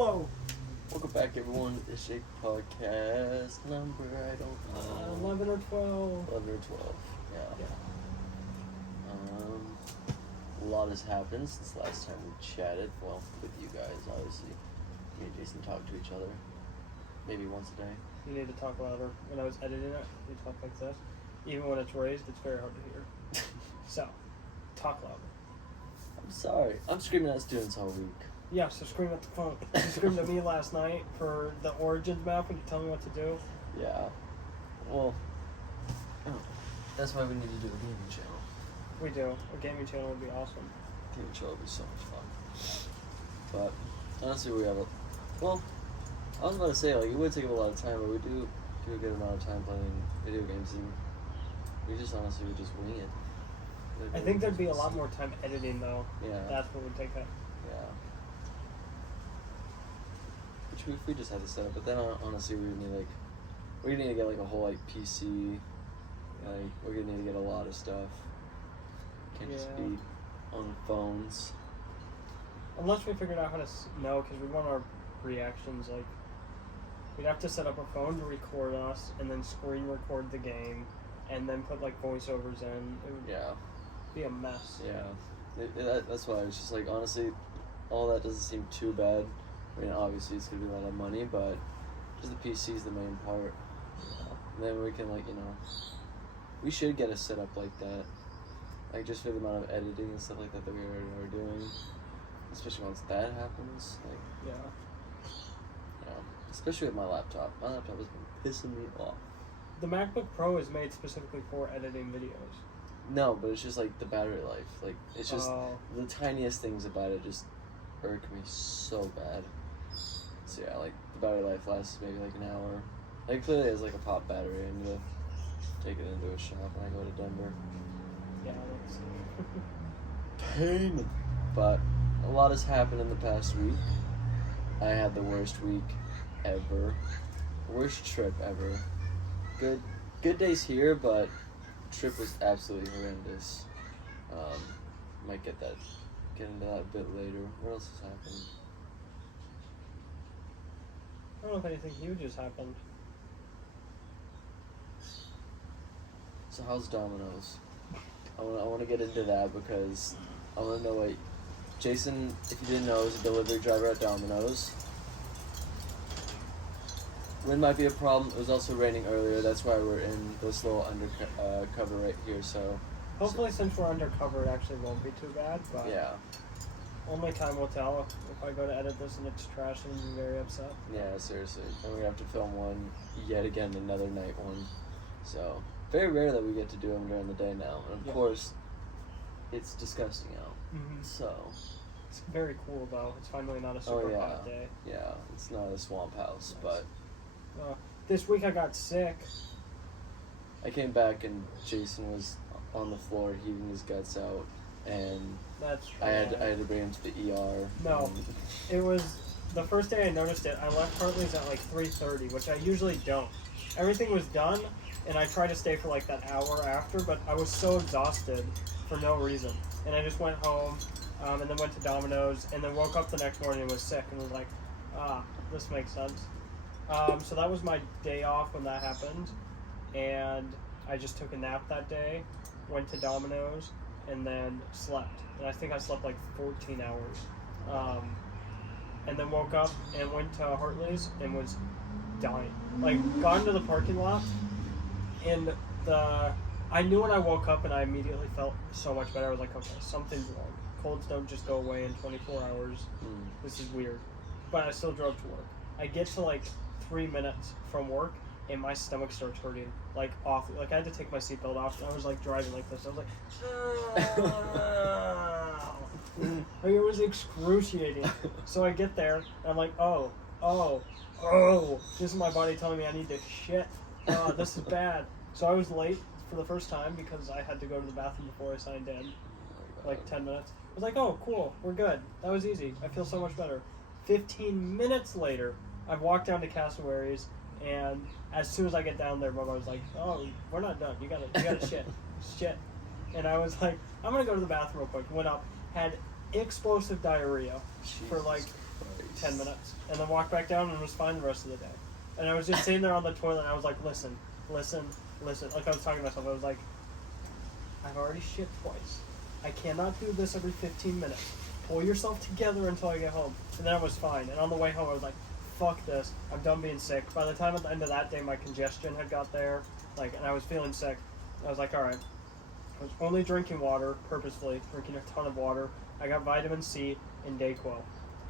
Hello. Welcome back, everyone, to the Shake Podcast number, I don't know. 11 or 12. 11 or 12, yeah. A lot has happened since the last time we chatted. Well, with you guys, obviously. Me and Jason talk to each other. Maybe once a day. You need to talk louder. When I was editing it, you talk like this. Even when it's raised, it's very hard to hear. So, talk louder. I'm sorry. I'm screaming at students all week. Yeah, so scream at the phone. You screamed at me last night for the Origins map when you tell me what to do. Yeah. Well, that's why we need to do a gaming channel. We do. A gaming channel would be awesome. Gaming channel would be so much fun. But, honestly, we have a... Well, I was about to say, like, it would take up a lot of time, but we do a good amount of time playing video games, and we just honestly would just wing it. I think there'd be a lot more time editing, though. Yeah. That's what would take that. Yeah. Which we just had to set up, but then honestly we need to get like a whole like PC, like we're gonna need to get a lot of stuff. Can't just be on phones. Unless we figured out how to no, because we want our reactions like. We'd have to set up a phone to record us, and then screen record the game, and then put like voiceovers in. It would be a mess. Yeah, that's why it's just like honestly, all that doesn't seem too bad. I mean, obviously it's gonna be a lot of money, but just the PC is the main part. And then we can we should get a setup like that, like just for the amount of editing and stuff like that that we already are doing. Especially once that happens, like especially with my laptop. My laptop has been pissing me off. The MacBook Pro is made specifically for editing videos. No, but it's just like the battery life. Like it's just the tiniest things about it just irk me so bad. So yeah, like the battery life lasts maybe like an hour. Like clearly it has like a pop battery. I need to take it into a shop when I go to Denver. Yeah, that's pain. But a lot has happened in the past week. I had the worst week ever. Worst trip ever. Good days here, but trip was absolutely horrendous. Might get into that a bit later. What else has happened? I don't know if anything huge has happened. So how's Domino's? I want to get into that because I want to know what Jason, if you didn't know, is a delivery driver at Domino's. Wind might be a problem. It was also raining earlier. That's why we're in this little cover right here. So hopefully, since we're undercover, it actually won't be too bad. But yeah. Only time will tell. If I go to edit this and it's trash, I'm gonna be very upset. Yeah, seriously. And we have to film one yet again, another night one. So very rare that we get to do them during the day now. And of course, it's disgusting out. Mm-hmm. So it's very cool though. It's finally not a super hot day. Yeah, it's not a swamp house, but this week I got sick. I came back and Jason was on the floor heaving his guts out, and I had to bring him to the ER. No, it was the first day I noticed it. I left Hartley's at like 3:30, which I usually don't. Everything was done, and I tried to stay for like that hour after, but I was so exhausted for no reason, and I just went home, and then went to Domino's, and then woke up the next morning and was sick, and was like, this makes sense. So that was my day off when that happened, and I just took a nap that day, went to Domino's, and then slept. And I think I slept like 14 hours. And then woke up and went to Hartley's and was dying. Like, got into the parking lot, and I knew when I woke up and I immediately felt so much better. I was like, okay, something's wrong. Colds don't just go away in 24 hours. This is weird. But I still drove to work. I get to like 3 minutes from work, and my stomach starts hurting, like awfully. Like I had to take my seatbelt off, and I was like driving like this. I was like, like it was excruciating. So I get there, and I'm like, oh, this is my body telling me I need to shit. This is bad. So I was late for the first time because I had to go to the bathroom before I signed in, like 10 minutes. I was like, oh, cool, we're good. That was easy. I feel so much better. 15 minutes later, I've walked down to Cassowaries, and as soon as I get down there, Mama was like, oh, we're not done. You gotta shit. And I was like, I'm gonna go to the bathroom real quick. Went up, had explosive diarrhea for like 10 minutes, and then walked back down and was fine the rest of the day. And I was just sitting there on the toilet, and I was like, listen. Like I was talking to myself, I was like, I've already shit twice. I cannot do this every 15 minutes. Pull yourself together until I get home. And then I was fine. And on the way home, I was like, fuck this. I'm done being sick. By the time at the end of that day, my congestion had got there, and I was feeling sick. I was like, all right. I was only drinking water, purposefully, drinking a ton of water. I got vitamin C and Dayquil.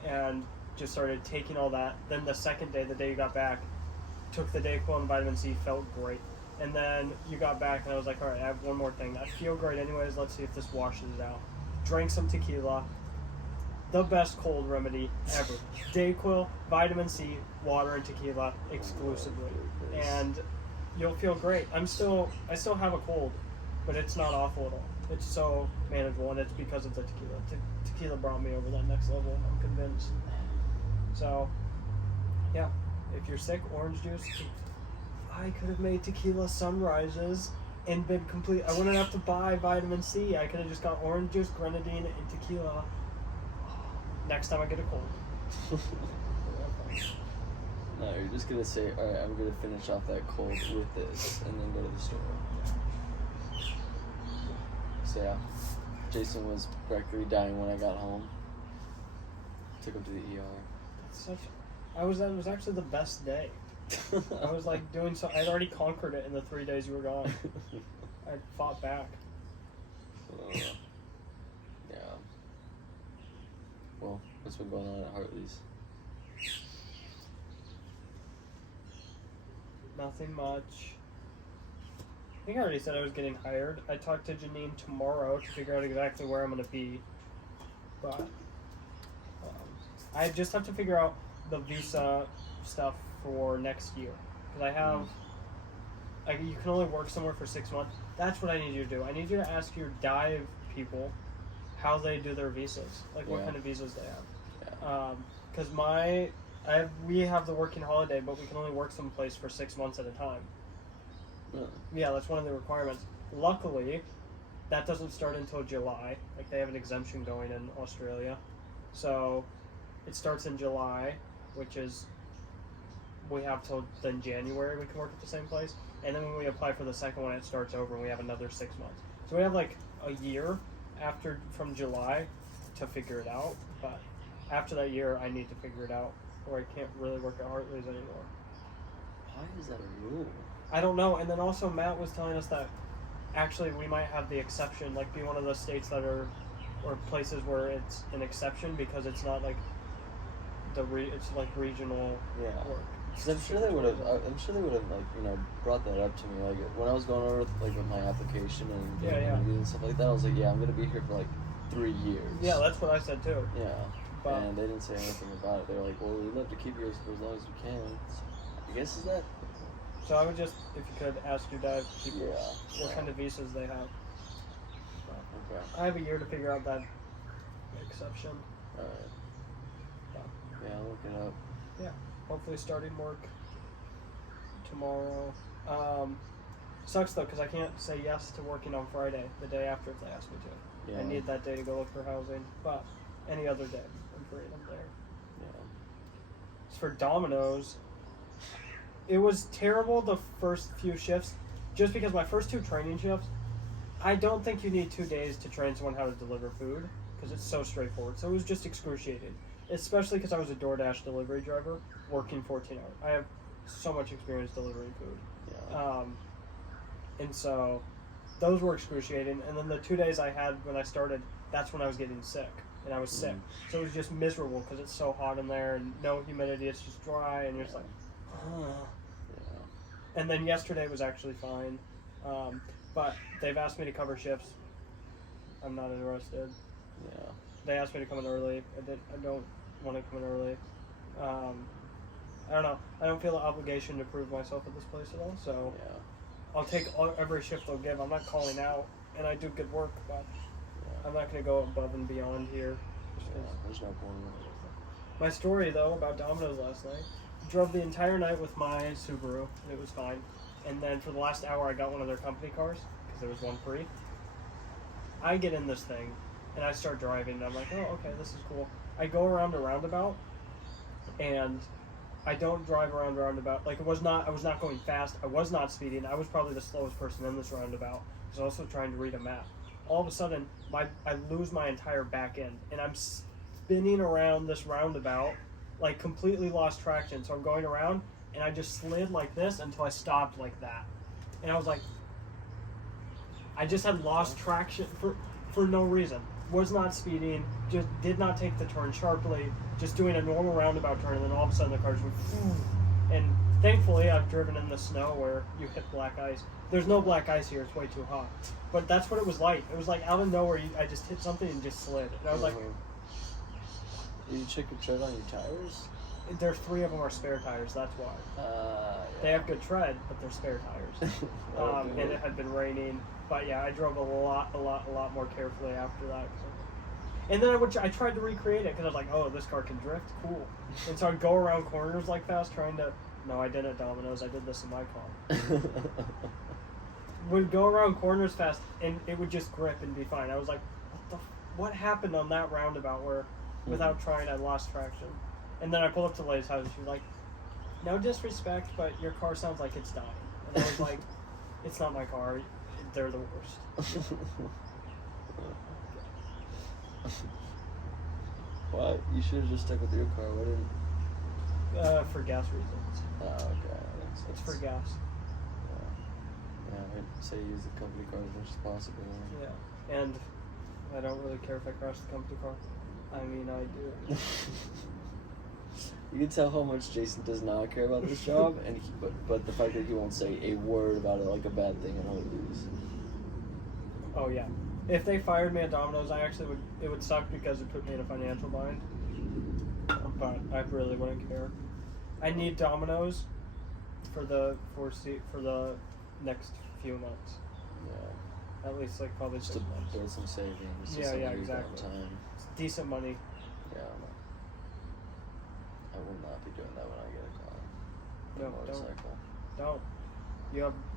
And just started taking all that. Then the second day, the day you got back, took the Dayquil and vitamin C, felt great. And then you got back, and I was like, all right, I have one more thing. I feel great anyways. Let's see if this washes it out. Drank some tequila. The best cold remedy ever. Dayquil, vitamin C, water, and tequila exclusively. And you'll feel great. I still have a cold, but it's not awful at all. It's so manageable, and it's because of the tequila. Tequila brought me over that next level, I'm convinced. So, yeah. If you're sick, orange juice. I could have made tequila sunrises and been complete. I wouldn't have to buy vitamin C. I could have just got orange juice, grenadine, and tequila. Next time I get a cold. No, you're just gonna say, all right, I'm gonna finish off that cold with this, and then go to the store. So yeah, Jason was practically dying when I got home. Took him to the ER. That was actually the best day. I was like doing so. I'd already conquered it in the 3 days you were gone. I fought back. Yeah. Well, what's been going on at Hartley's? Nothing much. I think I already said I was getting hired. I talked to Janine tomorrow to figure out exactly where I'm going to be. But I just have to figure out the visa stuff for next year. Because I have... you can only work somewhere for 6 months. That's what I need you to do. I need you to ask your dive people how they do their visas. Like what kind of visas they have. Because we have the working holiday, but we can only work someplace for 6 months at a time. Really? Yeah, that's one of the requirements. Luckily, that doesn't start until July. Like they have an exemption going in Australia. So it starts in July, which is we have till then January we can work at the same place. And then when we apply for the second one, it starts over and we have another 6 months. So we have like a year from July to figure it out. But after that year, I need to figure it out, or I can't really work at Hartley's anymore. Why is that a rule? I don't know. And then also Matt was telling us that actually we might have the exception, like be one of those states that are, or places where it's an exception because it's not like it's like regional work. Because I'm sure they would have like brought that up to me like when I was going over with my application and interviews and stuff like that. I was like, yeah, I'm gonna be here for like 3 years. Yeah, that's what I said too. Yeah, but, and they didn't say anything about it. They were like, well, we'd love to keep you for as long as we can. So, I guess is that. So I would just, if you could, ask your dive people what kind of visas they have. Okay. I have a year to figure out that exception. Alright. Yeah, I'll look it up. Yeah. Hopefully starting work tomorrow. Sucks though, because I can't say yes to working on Friday, the day after if they ask me to. Yeah. I need that day to go look for housing. But any other day, I'm free. I'm there. Yeah. As for Domino's, it was terrible the first few shifts, just because my first 2 training shifts, I don't think you need 2 days to train someone how to deliver food, because it's so straightforward. So it was just excruciating, especially because I was a DoorDash delivery driver working 14 hours. I have so much experience delivering food. Yeah. And so those were excruciating. And then the 2 days I had when I started, that's when I was getting sick. And I was sick. So it was just miserable because it's so hot in there and no humidity. It's just dry and you're just like, ugh. And then yesterday was actually fine. But they've asked me to cover shifts. I'm not interested. Yeah. They asked me to come in early. I don't want to come in early. I don't know. I don't feel the obligation to prove myself at this place at all. So I'll take every shift they'll give. I'm not calling out, and I do good work, but I'm not going to go above and beyond here. There's no point. My story though about Domino's last night. Drove the entire night with my Subaru, and it was fine. And then for the last hour, I got one of their company cars because there was one free. I get in this thing, and I start driving, and I'm like, oh, okay, this is cool. I go around a roundabout, and I don't drive around roundabout. Like I was not going fast. I was not speeding. I was probably the slowest person in this roundabout. I was also trying to read a map. All of a sudden, I lose my entire back end, and I'm spinning around this roundabout, like completely lost traction. So I'm going around, and I just slid like this until I stopped like that, and I was like, I just had lost traction for no reason. Was not speeding, just did not take the turn sharply, just doing a normal roundabout turn, and then all of a sudden the car just went, and thankfully I've driven in the snow where you hit black ice. There's no black ice here, it's way too hot. But that's what it was like. It was like out of nowhere, I just hit something and just slid. And I was like, Did you check your tread on your tires? there's 3 of them are spare tires, that's why. Yeah. They have good tread, but they're spare tires. And it had been raining. But yeah, I drove a lot more carefully after that. And then I tried to recreate it because I was like, oh, this car can drift, cool. And so I'd go around corners like fast trying to. No, I didn't, Domino's. I did this in my car. Would go around corners fast, and it would just grip and be fine. I was like, what happened on that roundabout where, without trying, I lost traction? And then I pulled up to Lay's house, and she was like, no disrespect, but your car sounds like it's dying. And I was like, it's not my car. They're the worst. Why? You should have just stuck with your car. Why didn't? For gas reasons. Oh, okay. It's for gas. Yeah, I'd say use the company car as much as possible. Yeah, and I don't really care if I crash the company car. I mean, I do. You can tell how much Jason does not care about this job, and but the fact that he won't say a word about it like a bad thing and how it is. Oh yeah. If they fired me at Domino's, it would suck because it put me in a financial bind. But I really wouldn't care. I need Domino's for the next few months. Yeah. At least like probably Just 6 to months. build some savings. Yeah, exactly. Time. It's decent money. Yeah. I will not be doing that when I get a car. No, A motorcycle. Don't.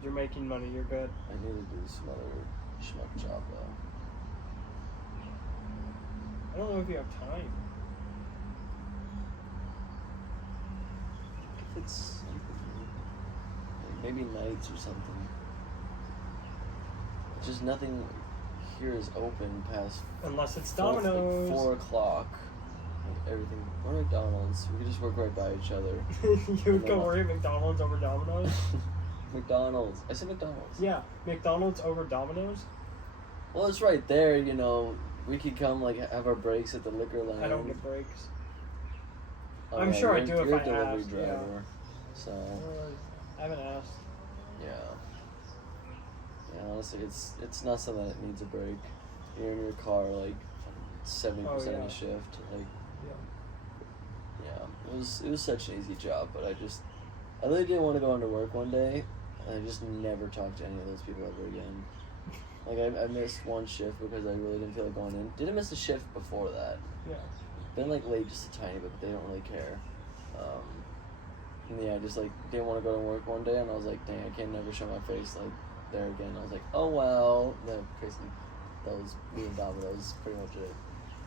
You're making money. You're good. I need to do some other schmuck job though. I don't know if you have time. If it's like maybe nights or something. Just nothing here is open past Unless it's 4 Domino's. 4 o'clock. Like everything. Or McDonald's. We could just work right by each other. You would go worry at McDonald's over Domino's? McDonald's. I said McDonald's. Yeah, McDonald's over Domino's? Well, it's right there, you know. We could come, like, have our breaks at the liquor lounge. I don't get breaks. Oh, I'm yeah, sure I you're- do if you're I a delivery asked, driver. yeah. So, I haven't asked. yeah. Yeah, honestly, it's not something that needs a break. You're in your car, like, 70% of yeah. the shift. Like, Yeah. yeah. It was such an easy job, but I really didn't want to go into work one day, and I just never talked to any of those people ever again. Like, I missed one shift because I really didn't feel like going in. Didn't miss a shift before that. Yeah. Been, like, late just a tiny bit, but they don't really care. And yeah, I just, like, didn't want to go to work one day, and I was like, dang, I can't never show my face, like, there again. I was like, oh, well. And then, basically, that was me and Domino's pretty much it.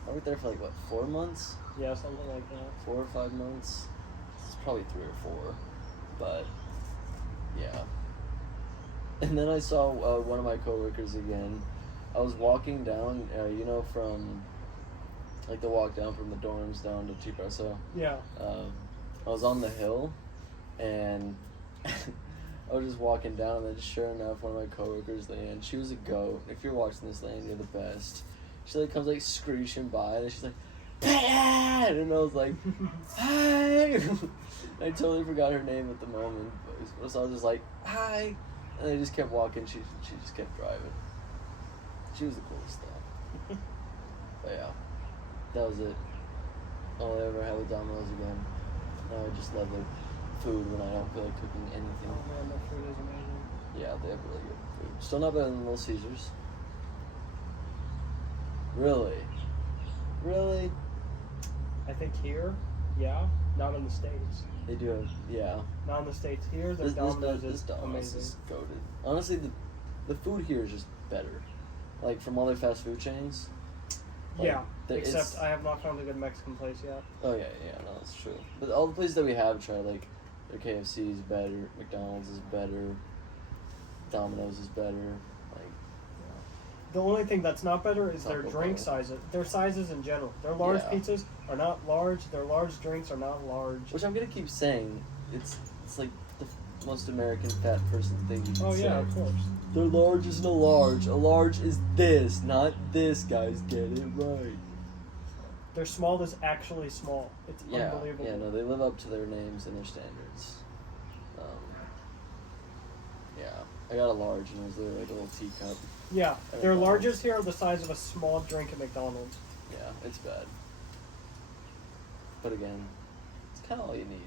I worked there for, like, what, 4 months? Yeah, something like that. 4 or 5 months? It's probably 3 or 4. But, yeah. And then I saw one of my coworkers again. I was walking down, you know, from, like, the walk down from the dorms down to T-Presso. Yeah. I was on the hill, and I was just walking down, and then sure enough, one of my coworkers, Leanne, she was a goat. If you're watching this, Leanne, you're the best. She, like, comes, like, screeching by, and she's like, Pat! And I was like, hi! I totally forgot her name at the moment, so I was just like, hi! And they just kept walking, she just kept driving. She was the coolest stuff. But yeah, that was it. All I ever had with Domino's again. Now I just love, like, food when I don't feel like cooking anything. Oh man, that food is amazing. Yeah, they have really good food. Still not better than Little Caesars. Really? Really? I think here, yeah, not in the States. They do have, yeah. Not in the States. Here, the This Domino's Domino's is amazing. is goated. Honestly, the food here is just better. Like, from other fast food chains. Like, Yeah, it's- except I have not found a good Mexican place yet. Oh, yeah, no, that's true. But all the places that we have tried, like, their KFC is better, McDonald's is better, Domino's is better. Like, The only thing that's not better is their Taco drink Bell. sizes. Their sizes in general. Their large Yeah. pizzas are not large. Their large drinks are not large. which I'm gonna keep saying, it's like the most American fat person thing you can Oh say. yeah, of course. Their large isn't a large. A large is this, not this, guys. Get it right. Their small is actually small. It's Yeah, unbelievable. yeah, no, they live up to their names and their standards. Yeah, I got a large and it was literally like a little teacup. Yeah, At their McDonald's. largest here are the size of a small drink at McDonald's. Yeah, it's bad. But again, it's kind of all you need.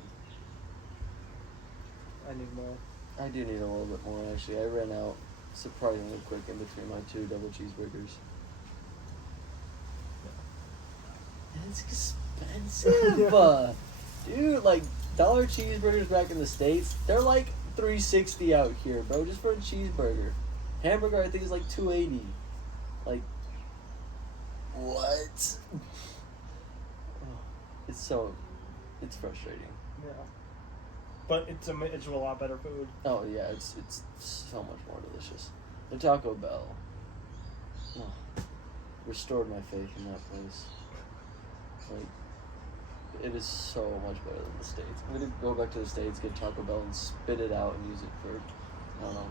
I need more. I do need a little bit more actually. I ran out surprisingly quick in between my 2 double cheeseburgers. And it's expensive. Yeah. Dude, like dollar cheeseburgers back in the States, they're like $3.60 out here, bro, just for a cheeseburger. Hamburger I think is like $2.80. Like what? It's frustrating. Yeah. But it's a lot better food. Oh yeah, it's so much more delicious. The Taco Bell restored my faith in that place. Like, it is so much better than the States. I'm gonna go back to the States, get Taco Bell, and spit it out and use it for, I don't know.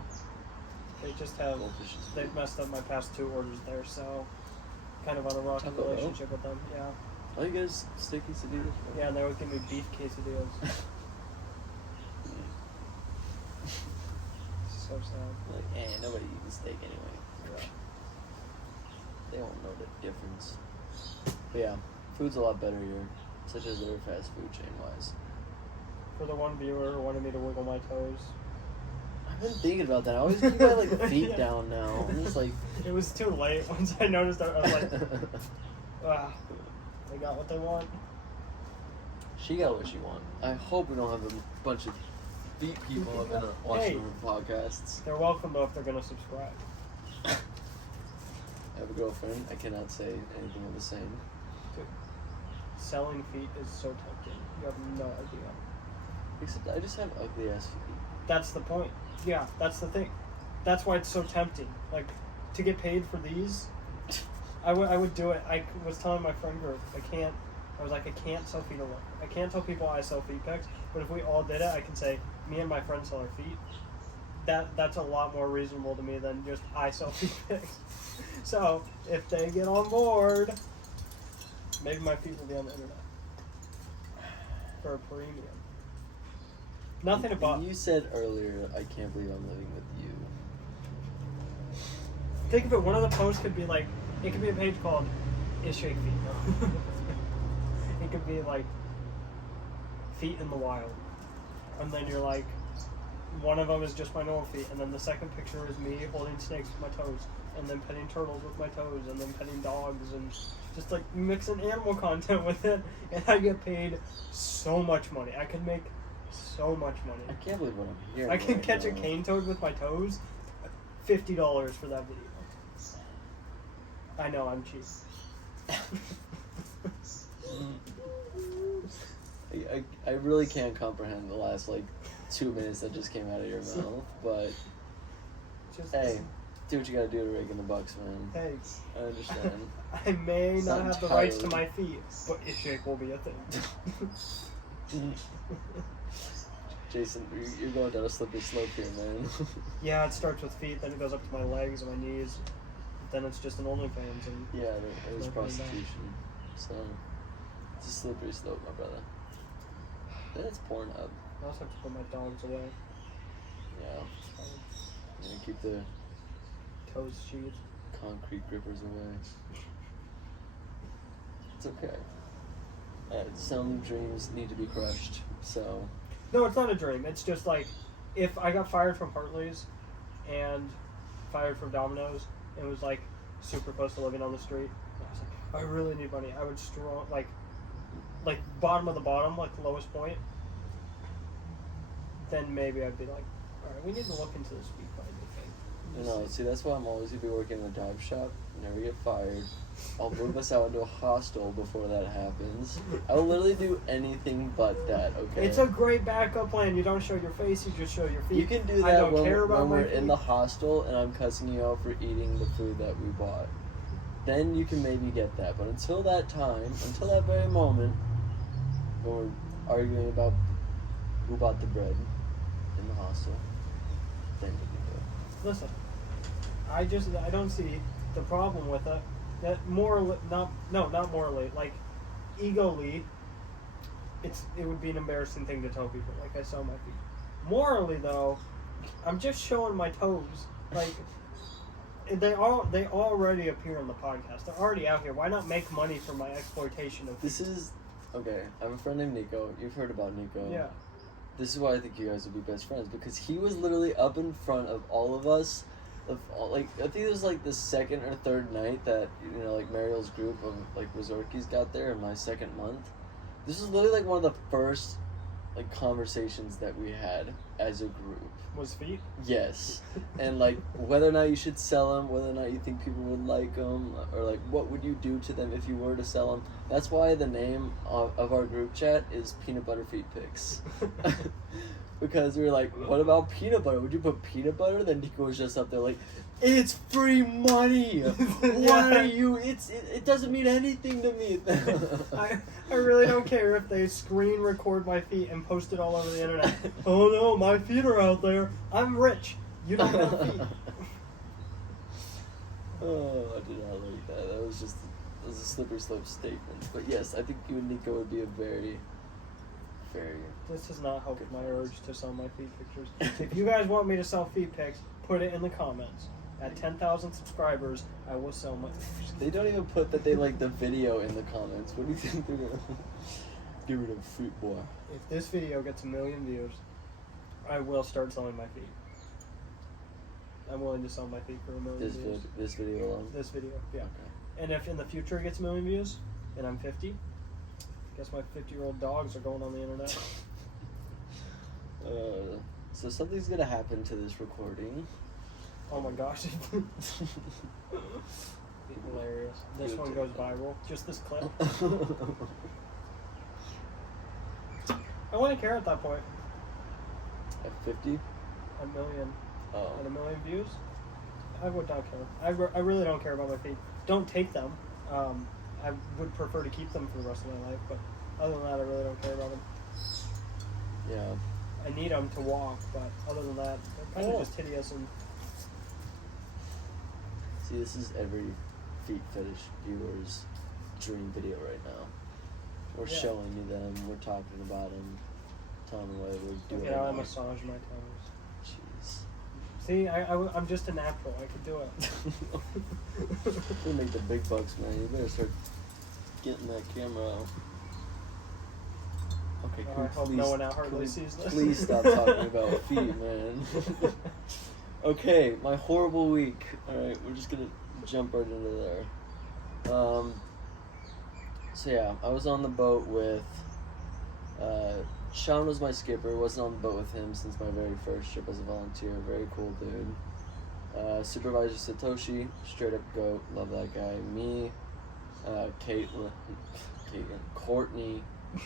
They just have, Goldfish is they've good. messed up my past 2 orders there, so kind of on a rocky Taco Bell? relationship with them. Yeah. Oh, you guys steak quesadillas? Yeah, and they always give me beef quesadillas. So sad. Like, nobody eats steak anyway. Yeah. They won't know the difference. But yeah, food's a lot better here, such as their fast food chain wise. For the one viewer who wanted me to wiggle my toes. I've been thinking about that. I always keep my like feet Yeah. down now. I'm just like. It was too late. Once I noticed that, I was like, ah, they got what they want. She got what she wanted. I hope we don't have a bunch of feet people up in our watching our podcasts. They're welcome though if they're gonna subscribe. I have a girlfriend. I cannot say anything of the same. Dude, selling feet is so tempting. You have no idea. Except I just have ugly ass feet. That's the point. Yeah, that's the thing. That's why it's so tempting. Like, to get paid for these, I would do it. I was telling my friend group, I was like, I can't sell feet alone. I can't tell people I sell feet pics, but if we all did it, I can say, me and my friend sell our feet. That's a lot more reasonable to me than just I sell feet pics. So, if they get on board, maybe my feet will be on the internet. For a premium. Nothing about... You said earlier, I can't believe I'm living with you. Think of it, one of the posts could be like, it could be a page called Is Shake Feet. It could be like, Feet in the Wild. And then you're like, one of them is just my normal feet, and then the second picture is me holding snakes with my toes, and then petting turtles with my toes, and then petting dogs, and just like mixing animal content with it, and I get paid so much money. I could make so much money. I can't believe what I'm hearing. I can right catch a now. cane toad with my toes. $50 for that video. I know, I'm cheap. I really can't comprehend the last like 2 minutes that just came out of your mouth, but Just, hey, do what you gotta do to rake in the bucks, man. hey, I understand. I may It's not not have the rights to entirely- my feet, but Ishake will be a thing. Jason, you're going down a slippery slope here, man. Yeah, it starts with feet, then it goes up to my legs and my knees. Then it's just an OnlyFans, and Yeah, it was Not going prostitution. So, it's a slippery slope, my brother. That's Pornhub. I also have to put my dogs away. Yeah. Um, I'm gonna keep the toes sheathed. concrete grippers away. It's okay. Some dreams need to be crushed, so... No, it's not a dream. It's just like, if I got fired from Hartley's and fired from Domino's and was like super close to living on the street, and I was like, I really need money. I would like bottom of the bottom, like the lowest point. Then maybe I'd be like, all right, we need to look into this speed finder thing. No, see, that's why I'm always gonna be working in a dive shop. Never get fired. I'll move us out into a hostel before that happens. I'll literally do anything but that. Okay. It's a great backup plan. You don't show your face. You just show your feet. You can do I that don't care about when my we're in feet. the hostel and I'm cussing you out for eating the food that we bought. Then you can maybe get that. But until that time, until that very moment, when we're arguing about who bought the bread in the hostel, then you can do it. Listen, I don't see the problem with it. That morally, not morally, like egally, it would be an embarrassing thing to tell people. Like I sell my feet. Morally though, I'm just showing my toes. Like they already appear on the podcast. They're already out here. Why not make money from my exploitation of feet? This is okay. I have a friend named Nico. You've heard about Nico. Yeah. This is why I think you guys would be best friends, because he was literally up in front of all of us. Like I think it was like the second or third night that like Mariel's group of like Resortkis got there in my second month. This was literally like one of the first like conversations that we had as a group. Was feet? Yes, and like whether or not you should sell them, whether or not you think people would like them, or like what would you do to them if you were to sell them. That's why the name of our group chat is Peanut Butter Feet Pics. Because we were like, what about peanut butter? Would you put peanut butter? Then Nico was just up there like, it's free money. What are you? It doesn't mean anything to me. I really don't care if they screen record my feet and post it all over the internet. Oh no, my feet are out there. I'm rich. You don't have feet. Oh, I did not like that. That was a slippery slope statement. But yes, I think you and Nico would be a very. This has not helped my urge to sell my feet pictures. If you guys want me to sell feet pics, put it in the comments. At 10,000 subscribers, I will sell my feet. They don't even put that they like the video in the comments. What do you think they're gonna get rid of feet, boy? If this video gets 1 million views, I will start selling my feet. I'm willing to sell my feet for 1 million views. This video alone? This video, yeah. Okay. And if in the future it gets 1 million views, and I'm 50, guess my 50-year-old dogs are going on the internet. So something's gonna happen to this recording. Oh my gosh. Hilarious. This one goes viral. Just this clip. I wouldn't care at that point. At 50? 1 million. Oh. And 1 million views? I would not care. I really don't care about my feet. Don't take them. I would prefer to keep them for the rest of my life, but other than that, I really don't care about them. Yeah. I need them to walk, but other than that, they're kind of just hideous and... See, this is every feet fetish viewer's dream video right now. We're showing you them, we're talking about them, telling them what we're doing. Look at how I massage my toes. Jeez. See, I'm just a natural. I could do it. You make the big bucks, man. You better start getting that camera out. Okay, I hope no one out hardly sees this. Please stop talking about feet, man. Okay, my horrible week. Alright, we're just gonna jump right into there. So yeah, I was on the boat with Sean was my skipper. Wasn't on the boat with him since my very first trip as a volunteer. Very cool dude. Supervisor Satoshi, straight up goat. Love that guy. Me, Caitlin, Courtney,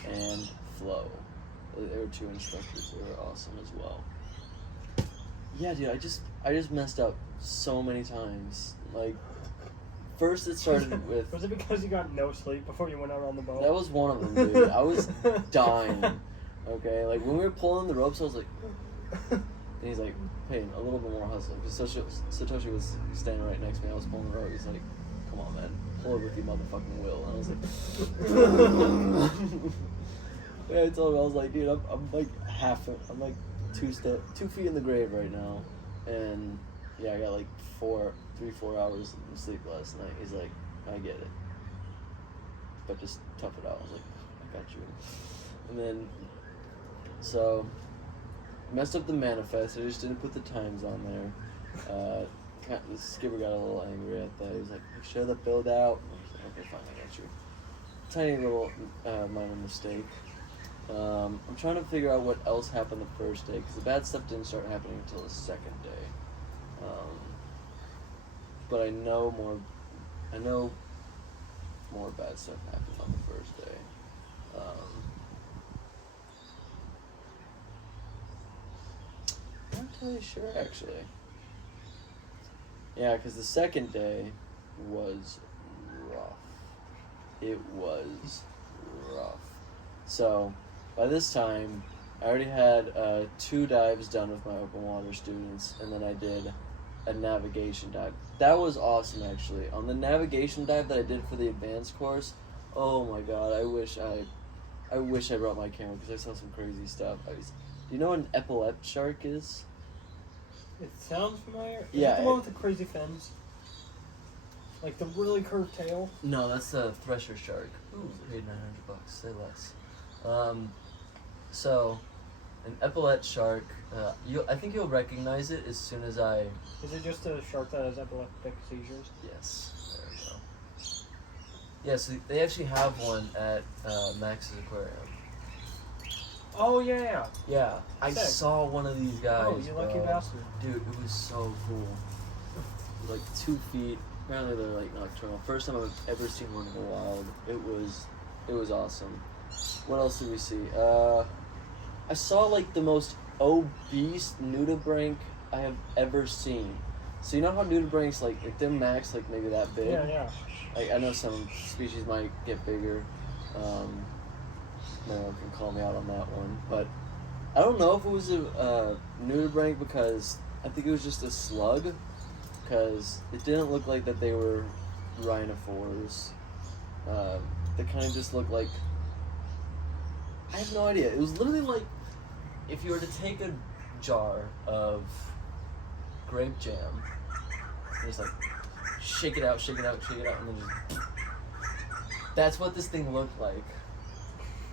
and Flo. They were 2 instructors. They were awesome as well. Yeah, dude, I just messed up so many times. Like, first it started with... Was it because you got no sleep before you went out on the boat? That was one of them, dude. I was dying. Okay, like, when we were pulling the ropes, I was like... And he's like, hey, a little bit more hustle. Because Satoshi was standing right next to me. I was pulling the rope. He's like, come on, man. Pull it with your motherfucking will. And I was like... Yeah, I told him, I was like, dude, I'm like I'm like 2 feet in the grave right now, and yeah, I got like 4 hours of sleep last night. He's like, I get it, but just tough it out. I was like, I got you. And then, so, messed up the manifest. I just didn't put the times on there. The skipper got a little angry at that. He was like, share the build out. I was like, okay, fine, I got you. Tiny little minor mistake. I'm trying to figure out what else happened the first day, because the bad stuff didn't start happening until the second day. but I know more bad stuff happened on the first day. I'm not totally sure, actually. Yeah, because the second day was rough. It was rough. So, by this time, I already had 2 dives done with my open water students, and then I did a navigation dive. That was awesome, actually. On the navigation dive that I did for the advanced course, oh my god, I wish I brought my camera because I saw some crazy stuff. Do you know what an epaulette shark is? It sounds familiar. Is Yeah, it the one with the crazy fins? Like the really curved tail? No, that's a thresher shark. Ooh, paid $900. Say less. So, an epaulette shark. I think you'll recognize it as soon as I. Is it just a shark that has epileptic seizures? Yes. There we go. Yeah, so they actually have one at Max's Aquarium. Oh yeah. Yeah, I Sick. saw one of these guys. Oh, you lucky bastard. Dude, it was so cool. Like 2 feet. Apparently they're like nocturnal. First time I've ever seen one in the wild. It was awesome. What else did we see? I saw like the most obese nudibranch I have ever seen. So you know how nudibranchs like they're max like maybe that big. Yeah. Like I know some species might get bigger. No one can call me out on that one, but I don't know if it was a nudibranch because I think it was just a slug. Because it didn't look like that they were rhinophores. They kind of just looked like... I have no idea. It was literally like if you were to take a jar of grape jam and just like shake it out, and then just... That's what this thing looked like.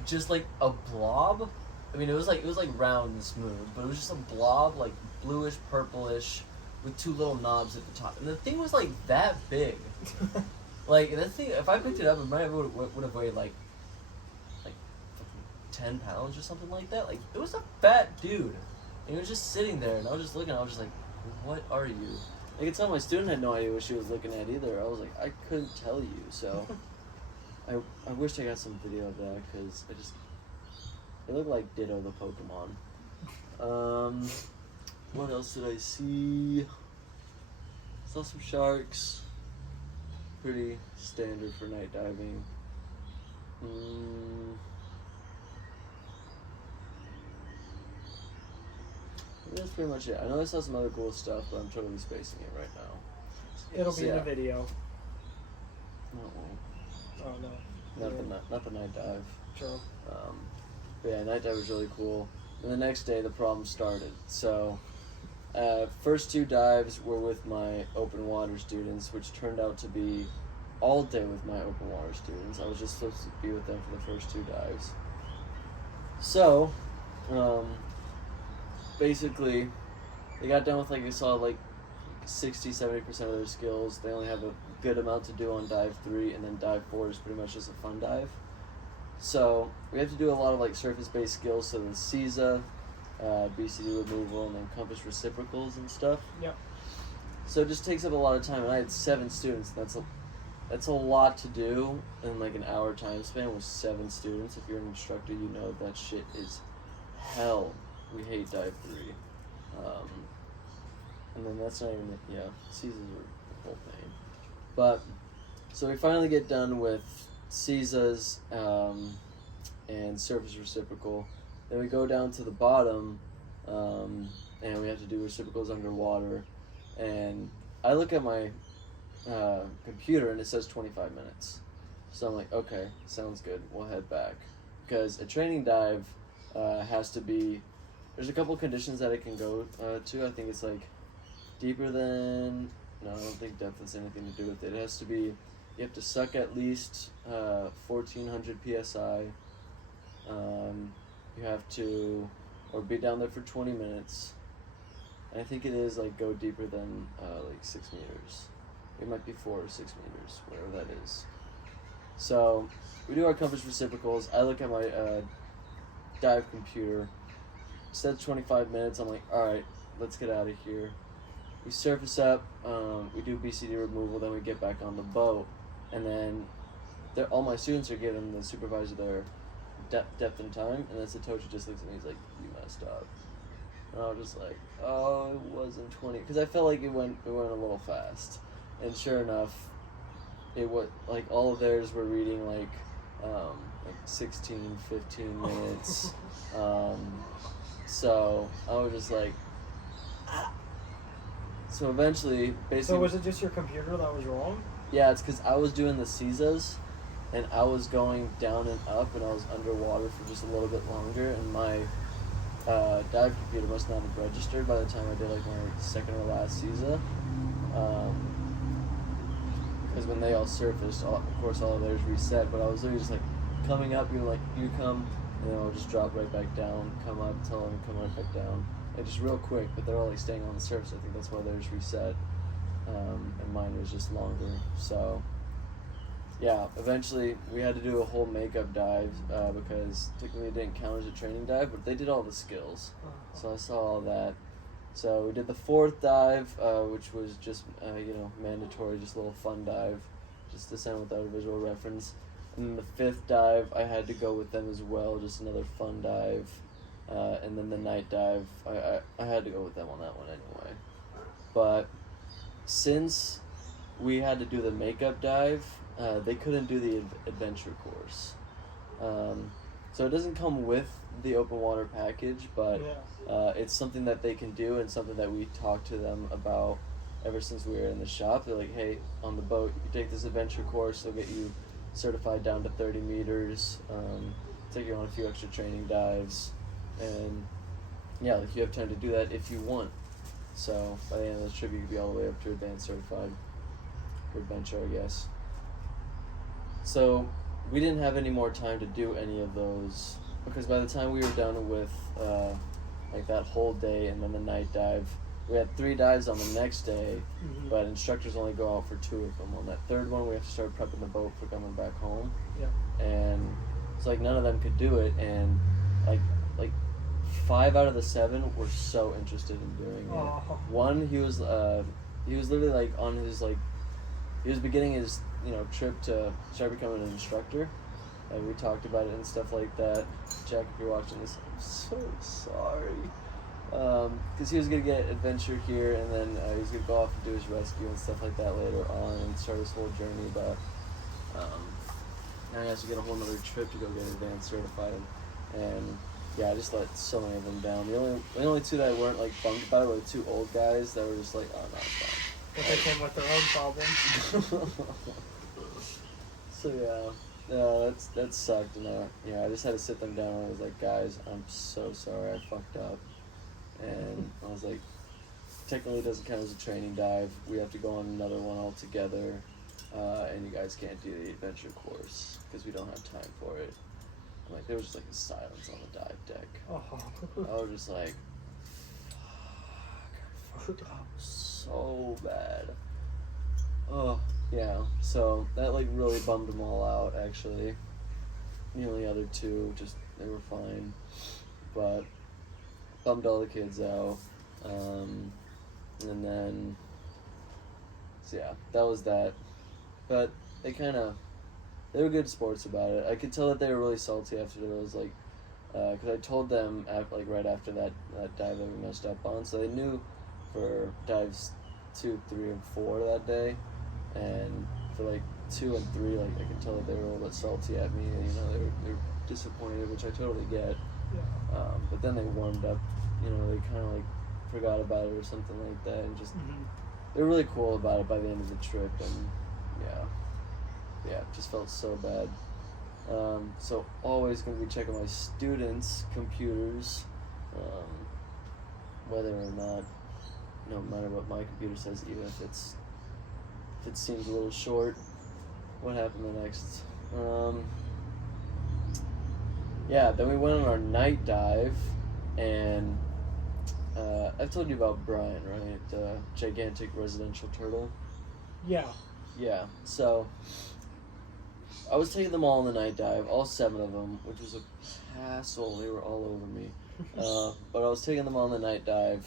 Just like a blob. I mean, it was like round and smooth, but it was just a blob, like bluish, purplish, with 2 little knobs at the top. And the thing was like that big. Like that thing, if I picked it up, it might would have weighed like 10 pounds or something like that. Like it was a fat dude. And he was just sitting there, and I was just looking. I was just like, "What are you?" I could tell my student had no idea what she was looking at either. I was like, I couldn't tell you. So I wished I got some video of that because it looked like Ditto the Pokemon. What else did I see? Saw some sharks. Pretty standard for night diving. That's pretty much it. I know I saw some other cool stuff, but I'm totally spacing it right now. It'll be in a video. No, it won't. Oh no. Not the night dive. True. But yeah, night dive was really cool. And the next day, the problem started. So, first 2 dives were with my open water students, which turned out to be all day with my open water students. I was just supposed to be with them for the first 2 dives. So, basically, they got done with like I saw like 60-70% of their skills. They only have a good amount to do on dive 3, and then dive 4 is pretty much just a fun dive. So we have to do a lot of like surface-based skills, so the CISA, BCD removal, and then compass reciprocals and stuff. Yep. So it just takes up a lot of time, and I had 7 students. That's a lot to do in like an hour time span with 7 students. If you're an instructor, you know that shit is hell. We hate dive 3. And then that's not even, CISAs are the whole thing. But, so we finally get done with CISAs and surface reciprocal. Then we go down to the bottom, and we have to do reciprocals underwater. And I look at my computer and it says 25 minutes. So I'm like, okay, sounds good. We'll head back. Because a training dive has to be, there's a couple conditions that it can go to. I think it's like deeper than, no, I don't think depth has anything to do with it. It has to be, you have to suck at least 1400 PSI. You have to, or be down there for 20 minutes. And I think it is like go deeper than like 6 meters. It might be 4 or 6 meters, whatever that is. So we do our compass reciprocals. I look at my dive computer. It said 25 minutes. I'm like, all right, let's get out of here. we surface up, we do BCD removal, then we get back on the boat, and then all my students are giving the supervisor their depth and time, and then Satoshi just looks at me, he's like, you messed up. And I was just like, oh, it wasn't 20, because I felt like it went a little fast, and sure enough, it was, like, all of theirs were reading, like 16, 15 minutes, so I was just like, so eventually, basically... So was it just your computer that was wrong? Yeah, it's because I was doing the CISAs, and I was going down and up, and I was underwater for just a little bit longer, and my dive computer must not have registered by the time I did like my second or last CISA. Because when they all surfaced, of course all of theirs reset, but I was literally just like coming up, you come, and then I'll just drop right back down, come up, tell them, come right back down. And just real quick, but they're all like staying on the surface. I think that's why theirs reset, and mine was just longer. So, yeah, eventually we had to do a whole makeup dive because technically it didn't count as a training dive, but they did all the skills. So I saw all that. So we did the fourth dive, which was just mandatory, just a little fun dive, just to send without a visual reference. And then the fifth dive, I had to go with them as well, just another fun dive. And then the night dive, I had to go with them on that one anyway. But since we had to do the makeup dive, they couldn't do the adventure course. So it doesn't come with the open water package, but it's something that they can do and something that we talked to them about ever since we were in the shop. They're like, hey, on the boat, you take this adventure course, they'll get you certified down to 30 meters, take you on a few extra training dives, and yeah, like you have time to do that if you want. So by the end of the trip, you could be all the way up to advanced certified for adventure, I guess. So we didn't have any more time to do any of those because by the time we were done with like that whole day and then the night dive, we had 3 dives on the next day, but instructors only go out for 2 of them. On that third one, we have to start prepping the boat for coming back home. Yeah. And it's like none of them could do it, and like 5 out of the 7 were so interested in doing it. One, he was literally like on his he was beginning his trip to start becoming an instructor. Like we talked about it and stuff like that. Jack, if you're watching this, I'm so sorry. Because he was gonna get adventure here, and then he was gonna go off and do his rescue and stuff like that later on, and start his whole journey. But now he has to get a whole other trip to go get advanced certified, and yeah, I just let so many of them down. The only 2 that weren't like bummed about it were the 2 old guys that were just like, oh no, it's fine. But they came with their own problems. So yeah, that sucked, and I just had to sit them down. And I was like, guys, I'm so sorry, I fucked up. And I was like, technically it doesn't count as a training dive. We have to go on another one altogether, and you guys can't do the adventure course because we don't have time for it. And like there was just like a silence on the dive deck. I was just like, fuck, I fucked up so bad. Oh yeah, so that like really bummed them all out actually. The only other 2, just they were fine, but bummed all the kids out, and then, so yeah, that was that, but they were good sports about it. I could tell that they were really salty after those, like, because I told them, right after that dive that we messed up on, so they knew for dives 2, 3, and 4 that day, and for, like, 2 and 3, like, I could tell that they were a little bit salty at me, and, they were disappointed, which I totally get. But then they warmed up, they kind of like forgot about it or something like that, and just they were really cool about it by the end of the trip, and it just felt so bad. So always gonna be checking my students' computers, whether or not, no matter what my computer says, even if it seems a little short. What happened the next? Then we went on our night dive, and I've told you about Brian, right? The gigantic residential turtle. Yeah. Yeah, so I was taking them all on the night dive, all 7 of them, which was a hassle. They were all over me. But I was taking them on the night dive,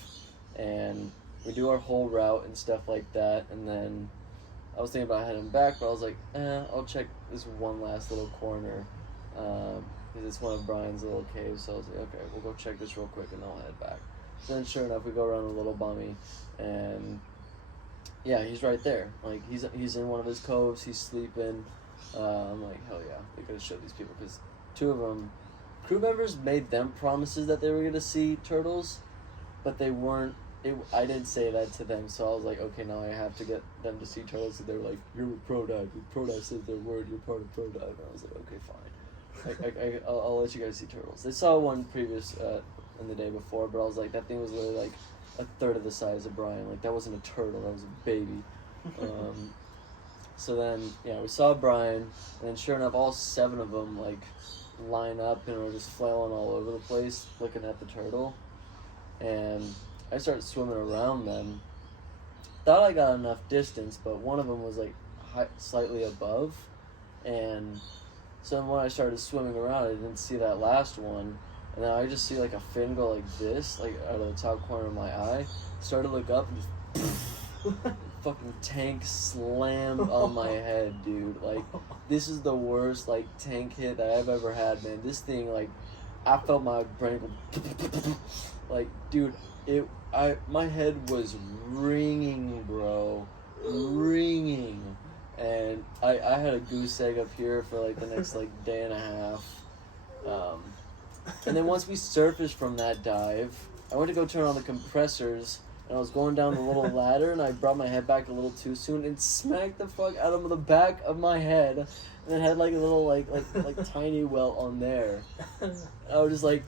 and we do our whole route and stuff like that, and then I was thinking about heading back, but I was like, I'll check this one last little corner, because it's one of Brian's little caves. So I was like, okay, we'll go check this real quick, and then I'll head back. So then, sure enough, we go around a little bummy, and yeah, he's right there. Like he's in one of his coves. He's sleeping. I'm like, hell yeah, we gotta show these people, because two of them, crew members made them promises that they were gonna see turtles, but they weren't. I didn't say that to them, so I was like, okay, now I have to get them to see turtles. And they were like, you're a pro dive. Pro dive says their word. You're part of pro dive. And I was like, okay, fine. I'll let you guys see turtles. They saw one previous in the day before, but I was like, that thing was literally like a third of the size of Brian. Like, that wasn't a turtle. That was a baby. So then, yeah, we saw Brian, and then sure enough, all 7 of them like line up and are just flailing all over the place, looking at the turtle, and I started swimming around them. Thought I got enough distance, but one of them was like slightly above, and so when I started swimming around, I didn't see that last one, and then I just see like a fin go like this, like out of the top corner of my eye. Started to look up and just fucking tank slammed on my head, dude. Like, this is the worst like tank hit that I've ever had, man. This thing, like, I felt my brain go like, dude. My head was ringing, bro, ringing, and I had a goose egg up here for like the next like day and a half, and then once we surfaced from that dive, I went to go turn on the compressors, and I was going down the little ladder, and I brought my head back a little too soon and smacked the fuck out of the back of my head, and then had like a little like tiny welt on there. I was just like.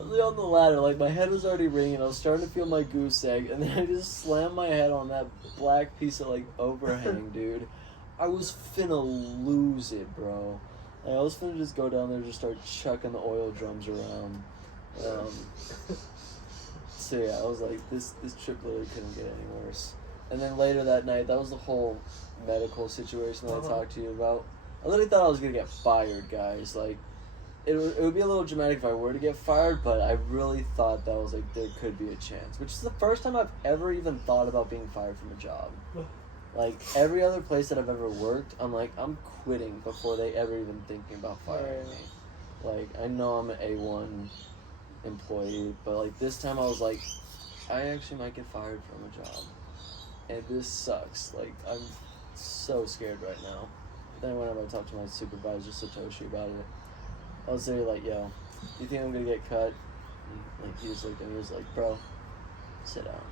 I was on the ladder, like my head was already ringing. I was starting to feel my goose egg, and then I just slammed my head on that black piece of like overhang, dude. I was finna lose it, bro. Like, I was finna just go down there and just start chucking the oil drums around. So yeah, I was like, this trip literally couldn't get any worse. And then later that night, that was the whole medical situation that I talked to you about. I literally thought I was gonna get fired, guys. Like. It would be a little dramatic if I were to get fired, but I really thought that was like there could be a chance, which is the first time I've ever even thought about being fired from a job. Like every other place that I've ever worked, I'm like, I'm quitting before they ever even thinking about firing me. Like, I know I'm an A1 employee, but like this time I was like, I actually might get fired from a job, and this sucks. Like, I'm so scared right now. Then whenever I talk to my supervisor Satoshi about it, I was there like, yo, you think I'm gonna get cut? And, like, he just looked at me, he was like, bro, sit down.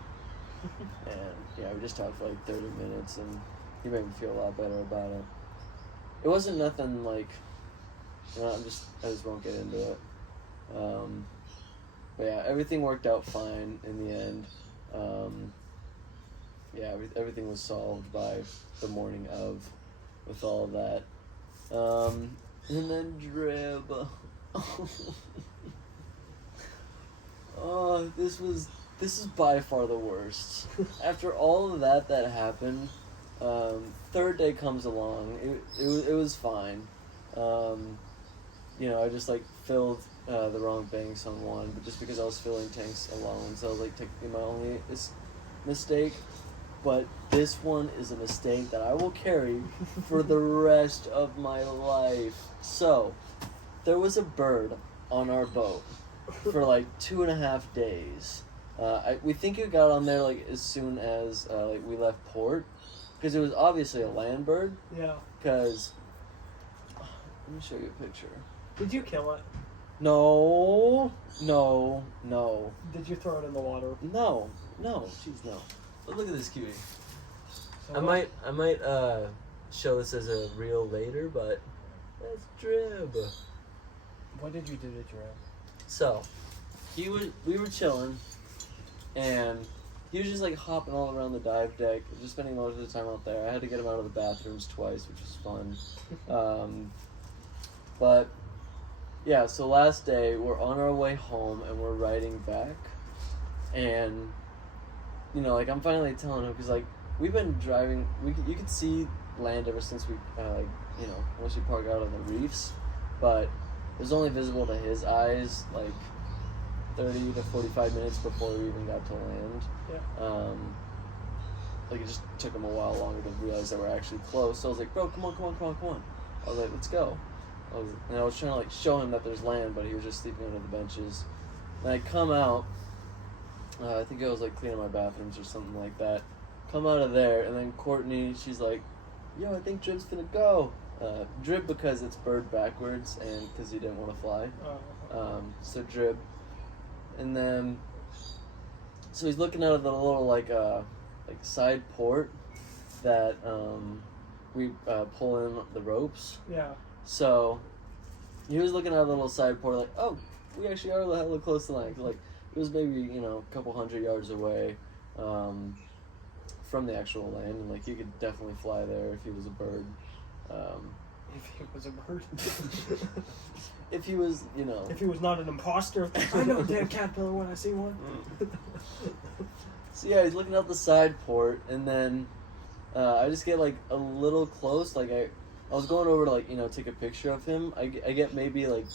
And yeah, we just talked for like 30 minutes, and he made me feel a lot better about it. It wasn't nothing like, you know, I just won't get into it. But yeah, everything worked out fine in the end. Yeah, everything was solved by the morning of, with all of that. And then Drib. Oh, this is by far the worst. After all of that happened, third day comes along. It was fine. You know, I just like filled the wrong banks on one, but just because I was filling tanks alone, so I was like technically my only mistake. But this one is a mistake that I will carry for the rest of my life. So, there was a bird on our boat for like 2.5 days. We think it got on there like as soon as like we left port, because it was obviously a land bird. Yeah. Because let me show you a picture. Did you kill it? No. Did you throw it in the water? No. Jeez, no. But look at this cutie. So I might show this as a reel later, but that's Drib. What did you do to Drib? So, we were chilling, and he was just like hopping all around the dive deck, just spending most of the time out there. I had to get him out of the bathrooms twice, which was fun. But yeah, so last day we're on our way home and we're riding back, and you know, like I'm finally telling him, because like we've been driving, you could see land ever since we you know, once we park out on the reefs, but it was only visible to his eyes like 30 to 45 minutes before we even got to land. Yeah. Like, it just took him a while longer to realize that we're actually close. So I was like, bro, come on. I was like, let's go. And I was trying to, like, show him that there's land, but he was just sleeping under the benches. And I come out, I think I was, like, cleaning my bathrooms or something like that. Come out of there, and then Courtney, she's like, yo, I think Drib's gonna go. Drib because it's bird backwards, and because he didn't want to fly. So Drib. And then, so he's looking out of the little, like side port that we pull in the ropes. Yeah. So he was looking at a little side port, like, oh, we actually are hella close to land. Like, it was maybe, a couple hundred yards away from the actual land, and like he could definitely fly there if he was a bird. If he was a bird. If he was, If he was not an imposter. I know a damn caterpillar when I see one. So yeah, he's looking out the side port, and then I just get like a little close. Like I was going over to like take a picture of him. I get maybe like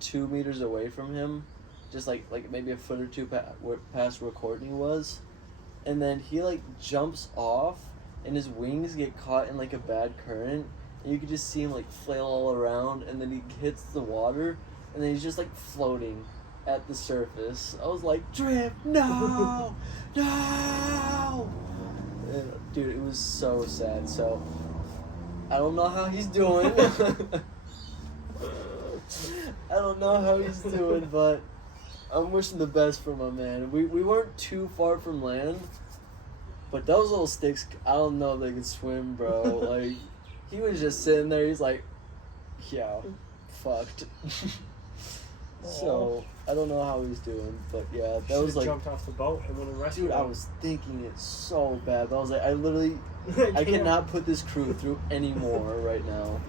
2 meters away from him, just like maybe a foot or two past where Courtney was, and then he like jumps off, and his wings get caught in like a bad current, and you could just see him like flail all around, and then he hits the water, and then he's just like floating at the surface. I was like, Drip, no, no, and, dude, it was so sad. So I don't know how he's doing. I don't know how he's doing, but I'm wishing the best for my man. We weren't too far from land, but those little sticks, I don't know if they can swim, bro. Like, he was just sitting there. He's like, yeah, fucked. So I don't know how he's doing, but yeah, that was like jumped off the boat and went and rescued dude. him. I was thinking it so bad, but I was like, I cannot put this crew through any more right now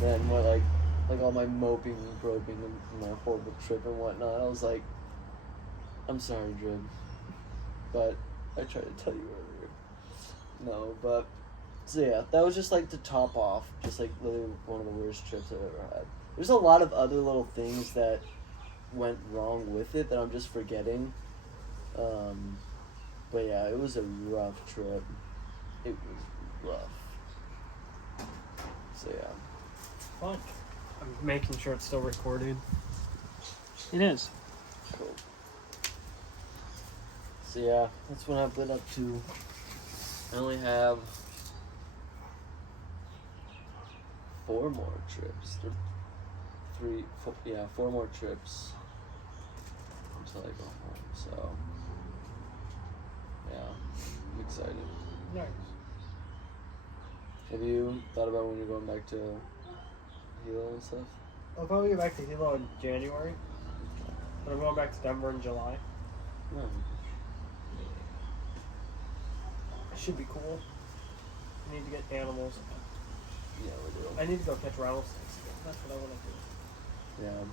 than what like all my moping and groping and my horrible trip and whatnot. I was like, I'm sorry, Drib, but I tried to tell you earlier. No, but so yeah, that was just like to top off, just like literally one of the worst trips I've ever had. There's a lot of other little things that went wrong with it that I'm just forgetting. But yeah, it was a rough trip. It was rough. So yeah. Fun. I'm making sure it's still recorded. It is. Cool. So yeah, that's what I've been up to. I only have 4 more trips. 4 more trips until I go home. So yeah, I'm excited. Nice. Have you thought about when you're going back to Hilo and stuff? I'll probably get back to Hilo in January, but I'm going back to Denver in July. No. It should be cool. I need to get animals. Yeah, we do. I need to go catch rattlesnakes again. That's what I want to do. Yeah.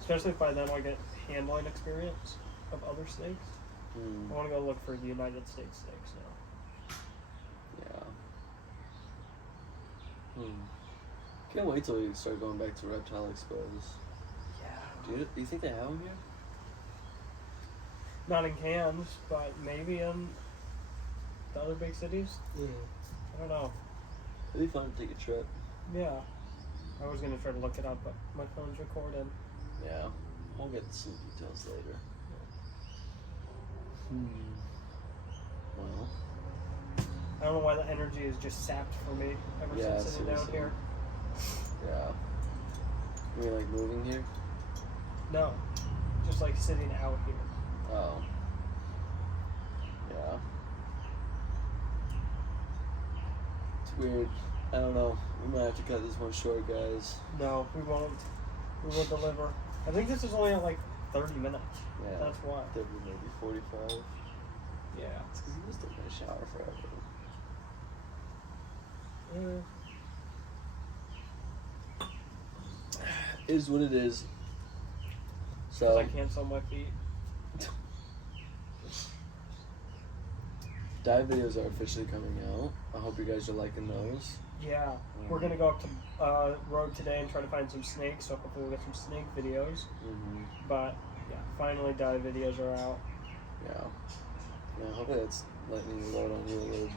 Especially if by then I get handling experience of other snakes. Mm. I want to go look for the United States snakes now. Yeah. Can't wait till we start going back to reptile expos. Yeah. Do you think they have them here? Not in Cairns, but maybe in the other big cities. I don't know. It'd be fun to take a trip. Yeah. I was gonna try to look it up, but my phone's recording. Yeah. We'll get some details later. Well. I don't know why the energy is just sapped for me ever since sitting down seriously. here. Yeah. You mean like moving here? No. Just like sitting out here. Oh. Yeah. It's weird. I don't know. We might have to cut this one short, guys. No, we won't. We will deliver. I think this is only at like 30 minutes. Yeah. That's why. Maybe 45. Yeah. It's because he was taking a shower forever. It is what it is. Because So I can't sell my feet. dive videos are officially coming out. I hope you guys are liking those. Yeah. We're gonna go up to road today and try to find some snakes, so hopefully we'll get some snake videos. Mm-hmm. But Yeah, finally dive videos are out. Yeah. Yeah, hopefully that's letting you load on you a little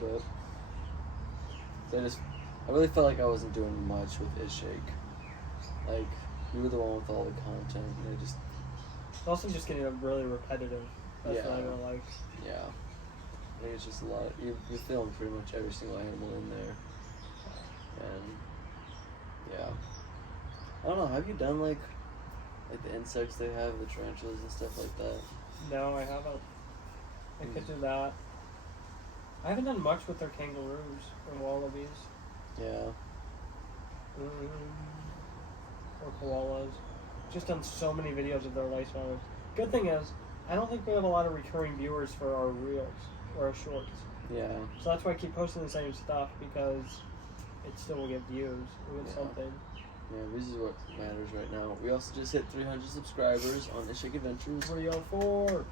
bit. I really felt like I wasn't doing much with Ishake. Like, you were the one with all the content, and I just, It's also just getting really repetitive. That's what I Yeah. don't like. yeah. I think it's just a lot. You're filming pretty much every single animal in there. And, yeah. I don't know, have you done, like the insects they have, the tarantulas and stuff like that? No, I haven't. I could do that. I haven't done much with their kangaroos or wallabies. Yeah. Or koalas. Just done so many videos of their lifestyles. Good thing is, I don't think we have a lot of recurring viewers for our reels or our shorts. Yeah. So that's why I keep posting the same stuff, because it still will get views. We'll get Yeah. something. Yeah, this is what matters right now. We also just hit 300 subscribers on Ishake Adventures. 304.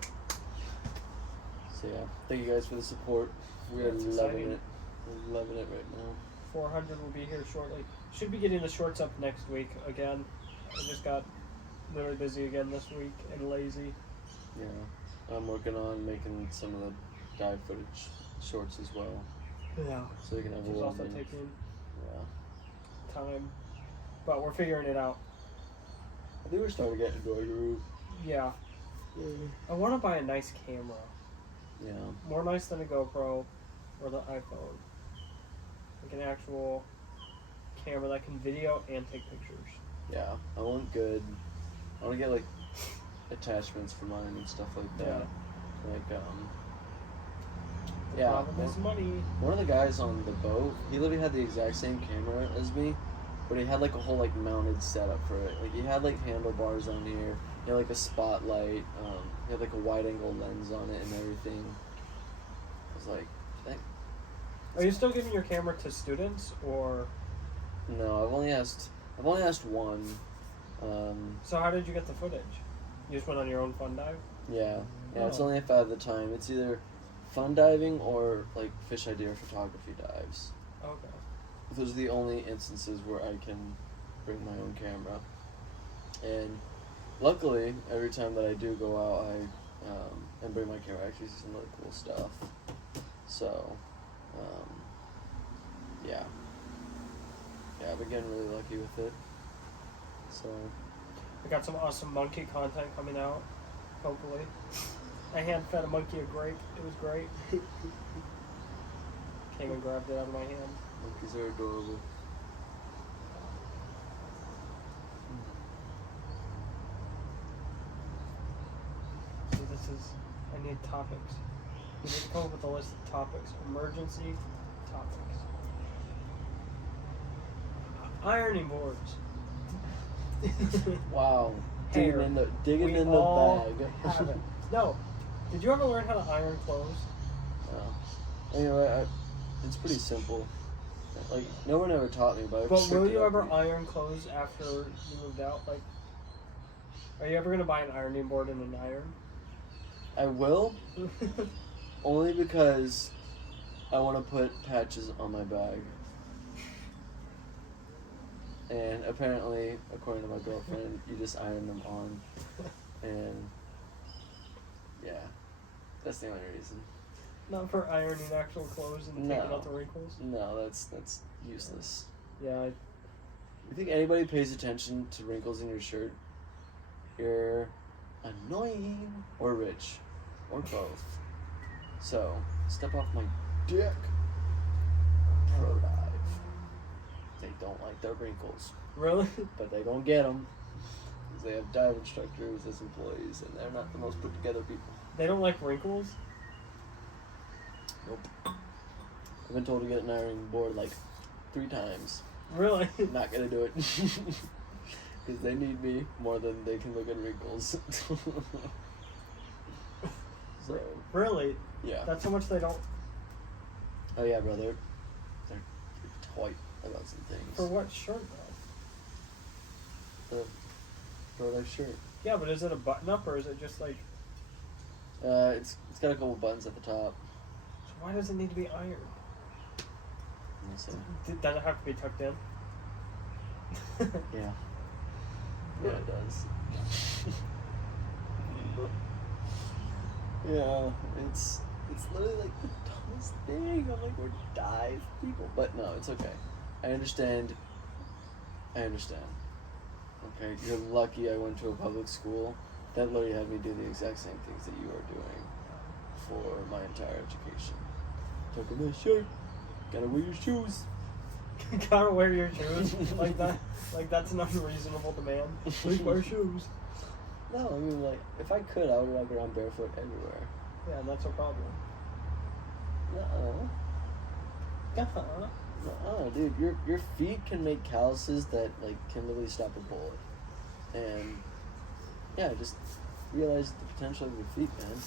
So yeah, thank you guys for the support. We are That's loving exciting. it. We're loving it right now. 400 will be here shortly. Should be getting the shorts up next week again. I just got really busy again this week and lazy. Yeah. I'm working on making some of the dive footage shorts as well. Yeah. So you can have a Which is little also mini- taking Yeah. time. But we're figuring it out. I think we're starting to get into a groove. Yeah. I want to buy a nice camera. Yeah. More nice than a GoPro or the iPhone. Like an actual camera that can video and take pictures. Yeah. I want to get like attachments for mine and stuff like that. Yeah. Like The yeah. problem is money. One of the guys on the boat, he literally had the exact same camera as me, but he had like a whole like mounted setup for it. Like he had like handlebars on here, he had like a spotlight, he had like a wide angle lens on it and everything. I was like, that, Are you still giving your camera to students, or no, I've only asked one. so? How did you get the footage? You just went on your own fun dive. Yeah, it's Oh. only if I have the time. It's either fun diving or like fish idea photography dives. Okay. Those are the only instances where I can bring my own camera. And luckily, every time that I do go out, and bring my camera, I actually see some really cool stuff. So, yeah. Yeah, I've been getting really lucky with it. So, I got some awesome monkey content coming out. Hopefully, I hand fed a monkey a grape. It was great. Came and grabbed it out of my hand. monkeys are adorable. So this is. I need topics. We need to come up with a list of topics. Emergency topics. Ironing boards. Wow. Hair. Digging We in the all bag. have it. No. Did you ever learn how to iron clothes? No. Anyway, it's pretty simple. Like, no one ever taught me, but I But just will picked it you up ever pretty- iron clothes after you moved out? Like, are you ever gonna buy an ironing board and an iron? I will, only because I want to put patches on my bag. And apparently, according to my girlfriend, you just iron them on. And yeah, that's the only reason. Not for ironing actual clothes and taking No. out the wrinkles. No, that's useless. Yeah, You think anybody pays attention to wrinkles in your shirt? You're annoying or rich, or both. So, step off my dick. Pro dive. They don't like their wrinkles, really? but they gonna get them. Because they have dive instructors as employees, and they're not the most put together people. They don't like wrinkles. Nope. I've been told to get an ironing board like 3 times. Really? Not gonna do it. Because they need me more than they can look at wrinkles. So, Really? yeah. That's how much they don't. Oh yeah, brother. They're tight about some things. For what shirt though? The pro dive shirt. Yeah, but is it a button up or is it just like? It's got a couple buttons at the top. So why does it need to be ironed? Let me see. Does it have to be tucked in? Yeah. Yeah, it does. Yeah, it's literally like the dumbest thing. I'm like, we're dive people, but no, it's okay. I understand. Okay, you're lucky I went to a public school that literally had me do the exact same things that you are doing for my entire education. Took off my shirt. Gotta wear your shoes. Gotta wear your shoes like that. Like that's an unreasonable demand. Please wear shoes. No, I mean like if I could, I would walk around barefoot everywhere. Yeah, that's a problem. No. No, dude, your feet can make calluses that like can literally stop a bullet. And yeah, just realize the potential of your feet, man.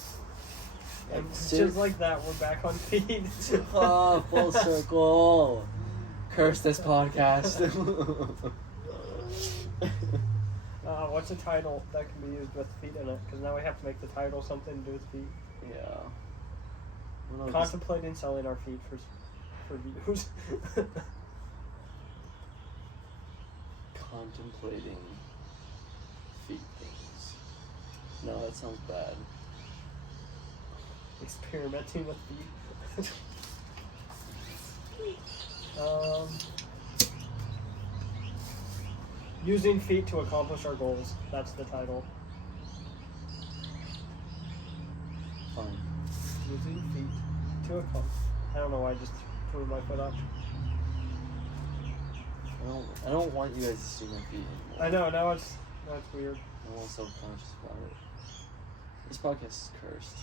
And just like that, we're back on feet. Oh, full circle. Curse this podcast. What's a title that can be used with feet in it? Because now we have to make the title something to do with feet. Yeah. Well, no, Contemplating selling our feet for views. Contemplating feet things. No, that sounds bad. Experimenting with feet. Using feet to accomplish our goals. That's the title. Fine. Using feet to accomplish. I don't know why I just threw my foot up. I don't want you guys to see my feet anymore. I know, now it's weird. I'm all self-conscious about it. This podcast is cursed.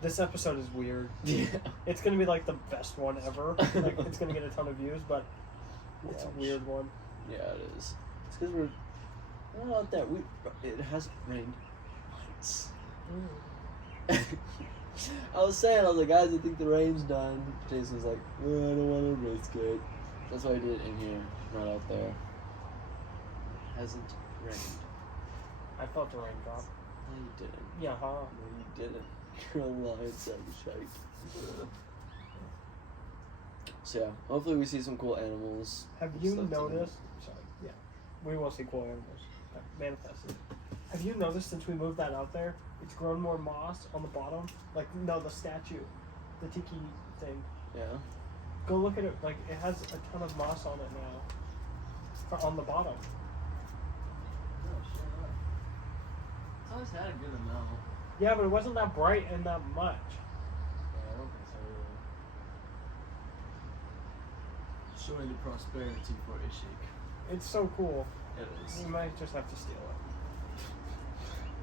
This episode is weird. Yeah. It's gonna be like the best one ever. Like it's gonna get a ton of views, but it's a weird one. Yeah, it is. It's because we're not that we. It hasn't rained once. I was like, guys, I think the rain's done. Jason was like, I don't want to risk it. That's why I did it in here, not out there. It hasn't rained. I felt the rain drop. No, you didn't. Yeah, huh? No, you didn't. You're a lying sack of shite. So yeah, hopefully we see some cool animals. Have you Stuff to noticed? Sorry, yeah, we will see cool animals manifested. Have you noticed since we moved that out there, it's grown more moss on the bottom? Like no, the statue, the tiki thing. Yeah. Go look at it. Like it has a ton of moss on it now. On the bottom. It's always had a good amount. Yeah, but it wasn't that bright and that much. Yeah, I don't think so either. Showing the prosperity for Ishik. It's so cool. It is. We might just have to steal it.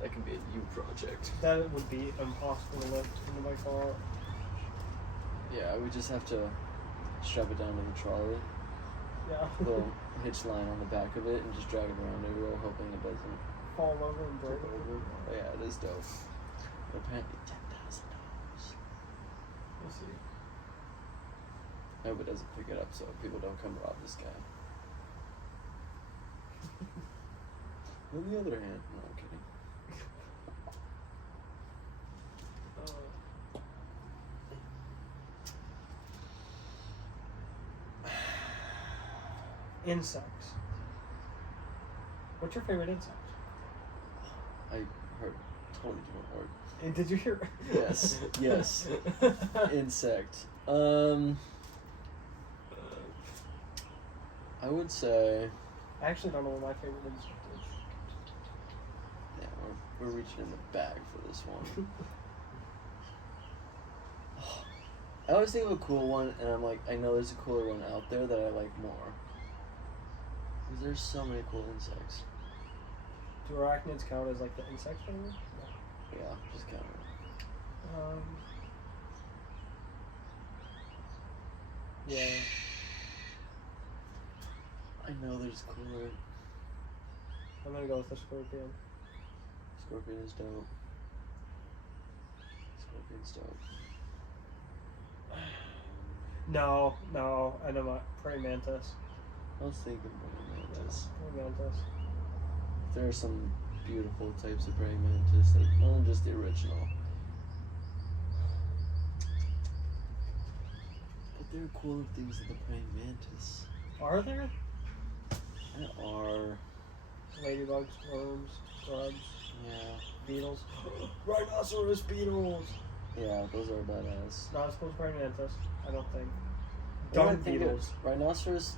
That can be a you project. That would be impossible to lift into my car. Yeah, we just have to strap it down to the trolley. Yeah. Little hitch line on the back of it and just drag it around everywhere, hoping it doesn't Fall over and break tip over. Oh, yeah, it is dope. But apparently $10,000. We'll see. I hope it doesn't pick it up so people don't come rob this guy. On the other hand, no, I'm kidding. Insects. What's your favorite insect? I heard a totally different word. And did you hear? Yes, yes. Insect. I would say. I actually don't know what my favorite insect is. Yeah, we're reaching in the bag for this one. I always think of a cool one, and I'm like, I know there's a cooler one out there that I like more. Because there's so many cool insects. Do arachnids count as like the insect family? Yeah, just count it. Yeah. I know there's cooler. I'm gonna go with the scorpion. Scorpion is dope. Scorpion's dope. No, I know my praying mantis. I was thinking praying mantis. Praying mantis. There are some beautiful types of praying mantis, like more than just the original. But there are cooler things than the praying mantis. Are there? There are. Ladybugs, worms, grubs. Yeah. Beetles. Rhinoceros beetles. Yeah, those are badass. Not supposed to mantis. I don't think. What do I Dung think beetles. Rhinoceros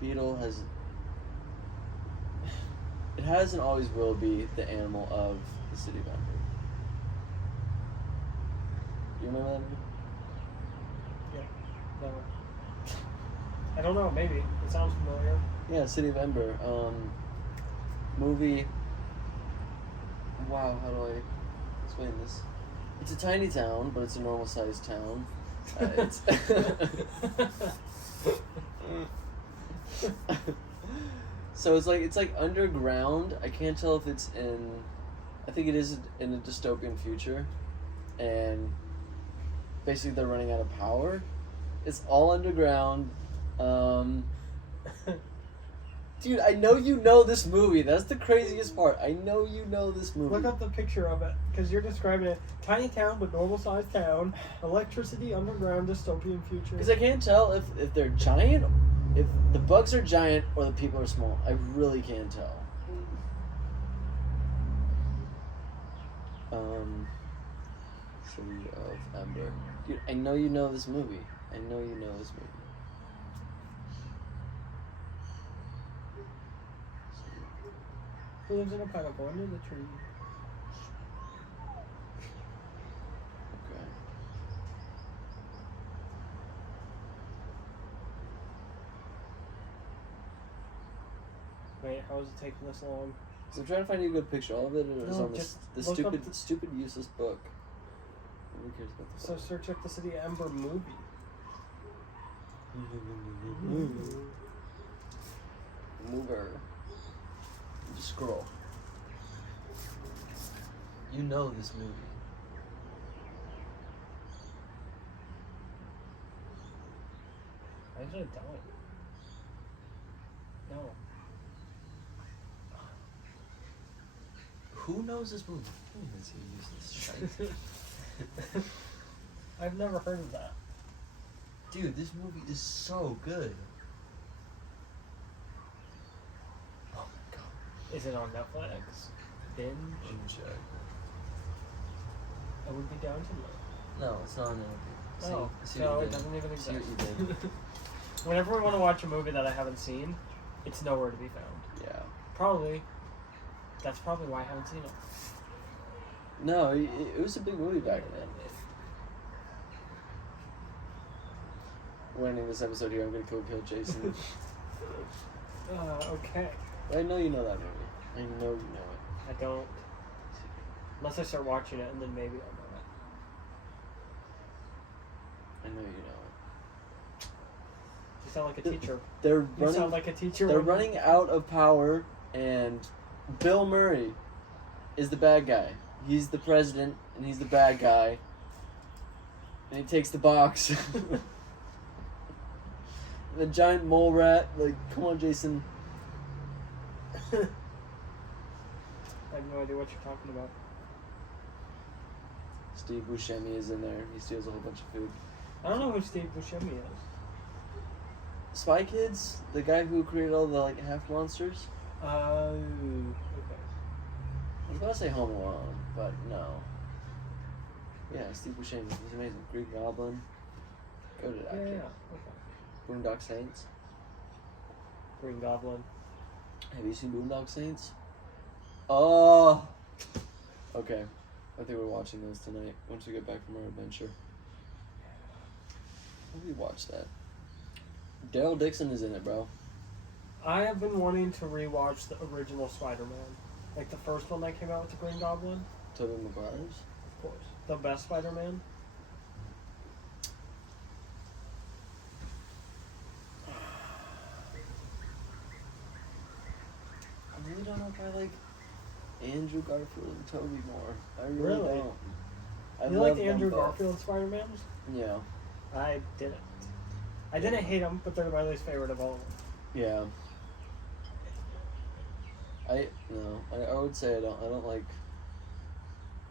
beetle has. It has and always will be the animal of the city of Ember. You remember that movie? No. I don't know. Maybe it sounds familiar. Yeah, City of Ember. Movie. Wow, how do I explain this? It's a tiny town, but it's a normal sized town. It's so it's like underground. I can't tell if it's in. I think it is in a dystopian future, and basically they're running out of power. It's all underground. Dude, I know you know this movie. That's the craziest part. I know you know this movie. Look up the picture of it, because you're describing it. Tiny town, but normal sized town. Electricity, underground, dystopian future. Because I can't tell if they're giant, if the bugs are giant or the people are small. I really can't tell. City of Ember. Dude, I know you know this movie. I know you know this movie. Who lives in a pineapple under the tree? Okay. Wait, how is it taking this long? So I'm trying to find you a good picture. All of it is No, on just this look up stupid useless book. Who cares about this? So search up the City of Ember movie. Mover. Just scroll. You know this movie. I actually don't. No. Who knows this movie? Who knows who uses this shite? I've never heard of that. Dude, this movie is so good. Oh my god. Is it on Netflix? Binge? Check. I would be down to know. No, it's not on anything. Oh, See so what you it did. doesn't even See exist. what you did. Whenever we want to watch a movie that I haven't seen, it's nowhere to be found. Yeah. Probably. That's probably why I haven't seen it. No, it was a big movie back then. We're ending this episode here. I'm gonna kill Jason. Okay. I know you know that movie. I know you know it. I don't. Unless I start watching it, and then maybe I'll know it. I know you know it. You sound like a teacher. They're You running. sound like a teacher. They're when- running out of power, and Bill Murray is the bad guy. He's the president, and he's the bad guy. And he takes the box. The giant mole rat. Like, come on, Jason. I have no idea what you're talking about. Steve Buscemi is in there. He steals a whole bunch of food. I don't know who Steve Buscemi is. Spy Kids, the guy who created all the like half monsters. Okay. I was about to say Home Alone, but no. Yeah, Steve Buscemi. He's amazing. Green Goblin. Go to that. Yeah, kid. okay. Boondock Saints. Green Goblin. Have you seen Boondock Saints? Oh. Okay. I think we're watching those tonight once we get back from our adventure. Maybe watch that. Daryl Dixon is in it, bro. I have been wanting to rewatch the original Spider-Man. Like the first one that came out with the Green Goblin. Tobey Maguire's. Of course. The best Spider-Man. I really don't know if I like Andrew Garfield and Tobey more. I really, Really? don't. I You love liked them Andrew both. Garfield Spider-Man? Yeah. I didn't. I didn't hate them, but they're my least favorite of all of them. Yeah. I would say I don't like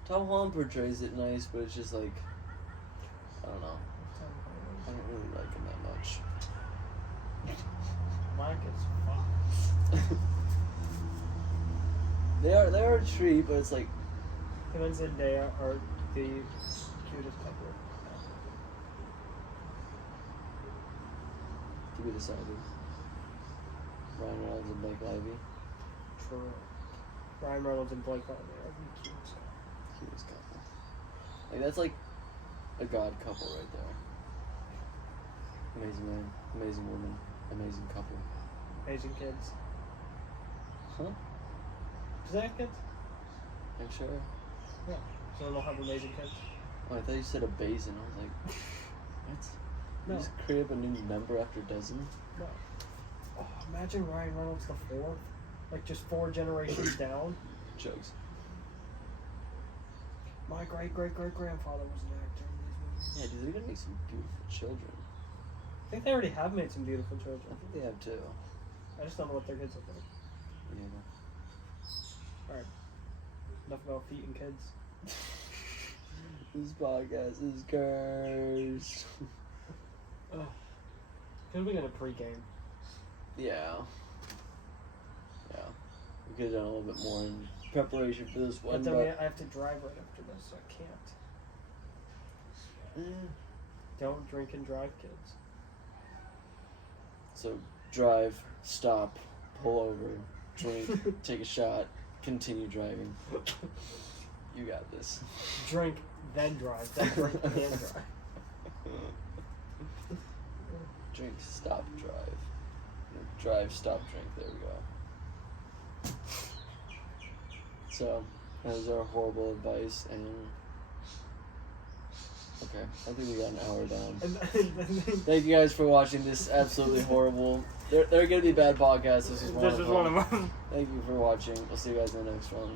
Tom Holland portrays it nice, but it's just like I don't know. I don't really like him that much. Mike is fucked. They are a treat, but it's like Him and Zendaya are the cutest couple. to be decided. Ryan Reynolds and Blake Lively. True. Ryan Reynolds and Blake Lively are the cute. Cutest couple. Like that's like a god couple right there. Amazing man, amazing woman, amazing couple. Amazing kids. Huh? Does they have kids? I'm sure. Yeah. So they'll have amazing kids. Oh, I thought you said a basin. I was like, what? You No. just create up a new member after dozen? No. Oh, imagine Ryan Reynolds the fourth. Like just 4 generations down. Jokes. My great grandfather was an actor in these movies. Yeah, dude, they're gonna make some beautiful children. I think they already have made some beautiful children. I think they have too. I just don't know what their kids look like. Yeah. Alright. Enough about feet and kids. This podcast is cursed. Ugh. Could have been in a pregame. Yeah. Yeah. We could have done a little bit more in preparation for this one, But but... then I have to drive right after this, so I can't. Don't drink and drive, kids. So, drive, stop, pull over, drink, take a shot, continue driving. You got this. Drink, then drive. Then drink, then drive. Drink, stop, drive. Drive, stop, drink. There we go. So, that was our horrible advice, and... Okay, I think we got an hour down. Thank you guys for watching this absolutely horrible... They're gonna be bad podcasts. This is one This of is them. one of them. Thank you for watching. We'll see you guys in the next one.